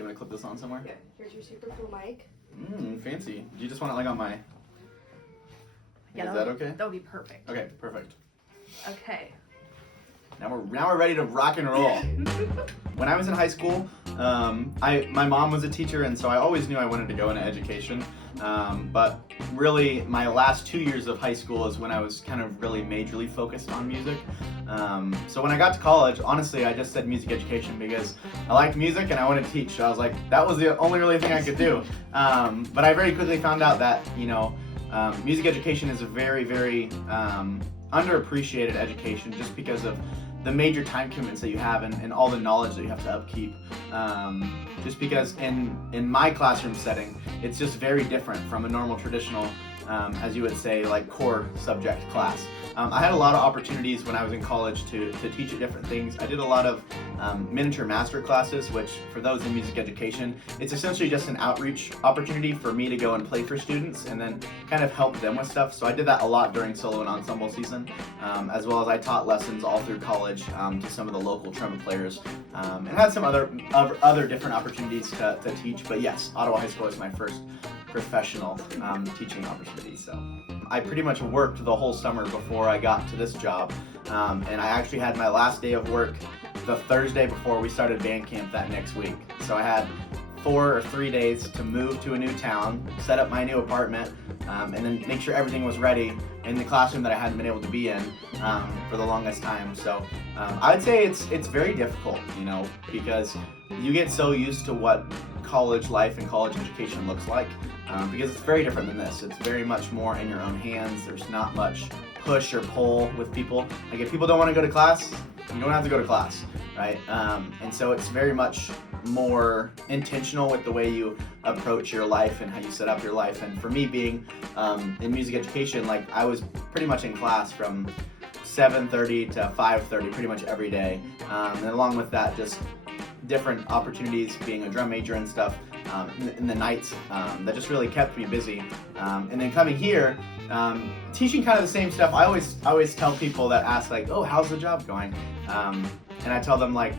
you want me to clip this on somewhere? Yeah, here's your super cool mic. Fancy. Do you just want it like on my... Yeah, Is that okay? That would be perfect. Okay, perfect. Okay. Now we're ready to rock and roll. When I was in high school, my mom was a teacher, and so I always knew I wanted to go into education. But really, my last 2 years of high school is when I was kind of really majorly focused on music. So when I got to college, honestly, I just said music education because I liked music and I wanted to teach. So I was like, that was the only really thing I could do. But I very quickly found out that, music education is a very, very underappreciated education just because of the major time commitments that you have and all the knowledge that you have to upkeep. Just because in my classroom setting, it's just very different from a normal traditional, as you would say, like core subject class. I had a lot of opportunities when I was in college to teach at different things. I did a lot of miniature master classes, which for those in music education, it's essentially just an outreach opportunity for me to go and play for students and then kind of help them with stuff. So I did that a lot during solo and ensemble season, as well as I taught lessons all through college to some of the local trumpet players, and had some other different opportunities to teach. But yes, Ottawa High School is my first professional teaching opportunity. So I pretty much worked the whole summer before I got to this job, and I actually had my last day of work the Thursday before we started band camp that next week. So I had 4 or 3 days to move to a new town, set up my new apartment, and then make sure everything was ready in the classroom that I hadn't been able to be in for the longest time. So I would say it's very difficult, because you get so used to what college life and college education looks like, because it's very different than this. It's very much more in your own hands. There's not much push or pull with people. Like if people don't want to go to class, you don't have to go to class, right? And so it's very much more intentional with the way you approach your life and how you set up your life. And for me, being in music education, like I was pretty much in class from 7:30 to 5:30 pretty much every day, and along with that, just different opportunities, being a drum major and stuff in the nights, that just really kept me busy. And then coming here, teaching kind of the same stuff. I always tell people that ask like, oh, how's the job going? And I tell them like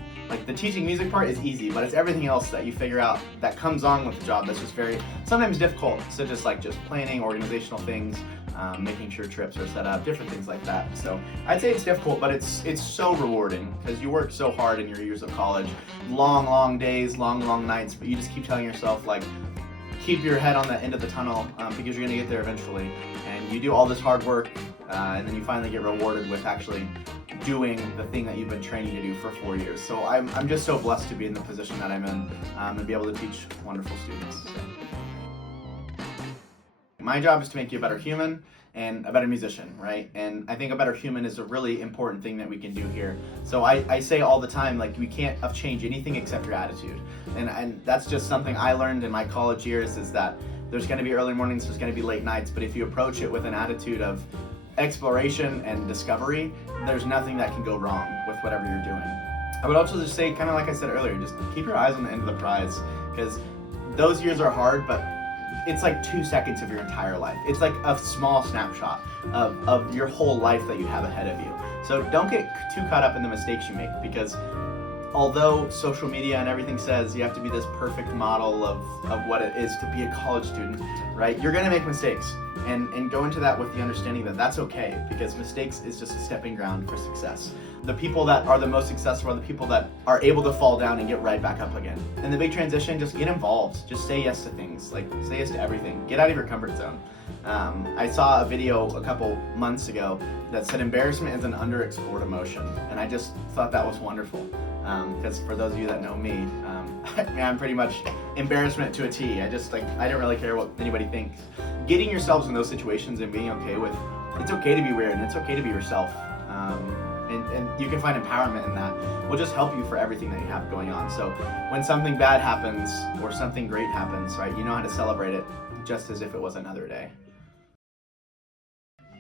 the teaching music part is easy, but it's everything else that you figure out that comes on with the job that's just very sometimes difficult. So just planning, organizational things, making sure trips are set up, different things like that. So I'd say it's difficult, but it's so rewarding because you work so hard in your years of college, long days, long nights, but you just keep telling yourself like, keep your head on the end of the tunnel because you're gonna get there eventually. And you do all this hard work, and then you finally get rewarded with actually doing the thing that you've been training to do for 4 years. So I'm just so blessed to be in the position that I'm in and be able to teach wonderful students. So. My job is to make you a better human and a better musician, right? And I think a better human is a really important thing that we can do here. So I say all the time, like, we can't change anything except your attitude. And that's just something I learned in my college years, is that there's gonna be early mornings, there's gonna be late nights, but if you approach it with an attitude of exploration and discovery, there's nothing that can go wrong with whatever you're doing. I would also just say, kind of like I said earlier, just keep your eyes on the end of the prize, because those years are hard, but it's like 2 seconds of your entire life. It's like a small snapshot of your whole life that you have ahead of you. So don't get too caught up in the mistakes you make, because although social media and everything says you have to be this perfect model of what it is to be a college student, right? You're gonna make mistakes, and go into that with the understanding that that's okay, because mistakes is just a stepping ground for success. The people that are the most successful are the people that are able to fall down and get right back up again. And the big transition, just get involved. Just say yes to things, like say yes to everything. Get out of your comfort zone. I saw a video a couple months ago that said embarrassment is an underexplored emotion, and I just thought that was wonderful. Because for those of you that know me, I'm pretty much embarrassment to a T. I don't really care what anybody thinks. Getting yourselves in those situations and being okay with, it's okay to be weird and it's okay to be yourself. And you can find empowerment in that. Will just help you for everything that you have going on. So when something bad happens or something great happens, right, you know how to celebrate it just as if it was another day.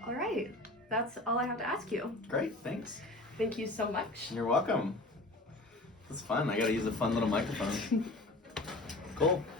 All right, that's all I have to ask you. Great, thanks. Thank you so much. You're welcome. It's fun. I gotta use a fun little microphone. Cool.